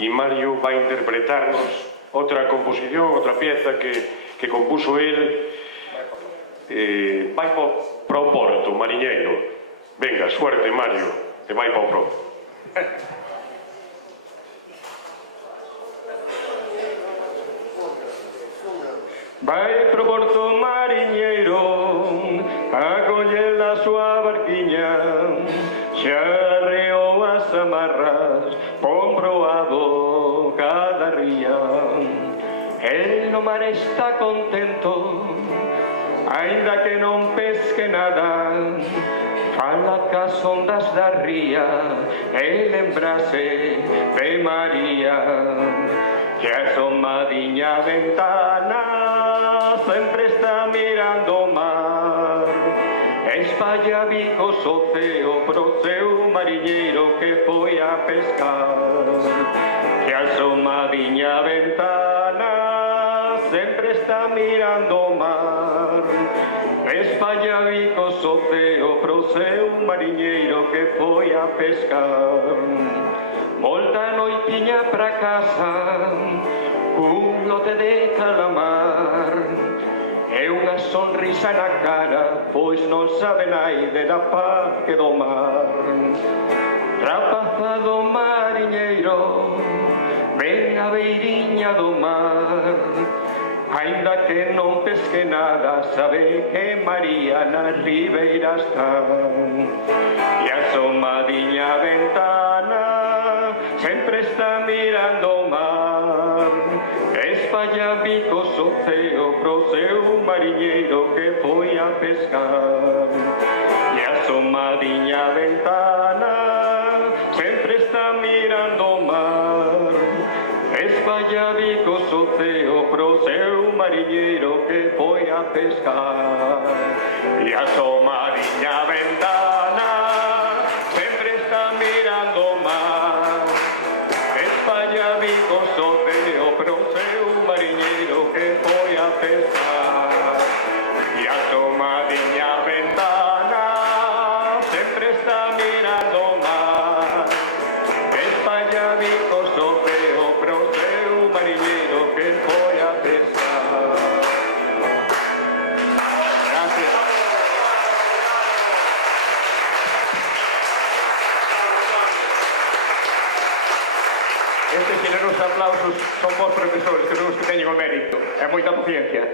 e Mario vai interpretarnos outra composición, outra pieza que compuso el. Vai para o Porto, mariñeiro. Venga, suerte, Mario, e vai para o Porto. Vai pro Porto, mariñeiro, a coller a súa barquiña, xa arreou as amarras, pon proado cada ría. El no mar está contento, aínda que non pesque nada, fala cas ondas da ría, e lembrase de María, que asomadiña a ventana sempre está mirando o mar, espalla bicos o ceo pro seu mariñeiro que foi a pescar, que asomadiña a ventana sempre está mirando o mar, espalla bicos o ceo pro seu mariñeiro que foi a pescar. Volta noitiña pra casa cun lote de calamar e unha sonrisa na cara, pois non sabe naide da paz que do mar. Rapazado mariñeiro, ven a beiriña do mar, aínda que non pesque nada, sabe que María na ribeira está. E asomadiña a ventana sempre está mirando o mar, espalla bicos o ceo pro seu mariñeiro que foi a pescar. E asomadiña a ventana sempre está mirando o mar, espalla bicos o ceo pro seu mariñeiro que foi a pescar. E asomadiña a ventana sempre está mirando o mar, espalla bicos o ceo pro seu mariñeiro que foi a pescar. E asomadiña a ventana sempre está mirando o mar, espalla bicos o ceo pro seu mariñeiro que foi a pescar. Gracias. Estes generosos aplausos son vos profesores, que son os que teñen o mérito. É moita paciencia.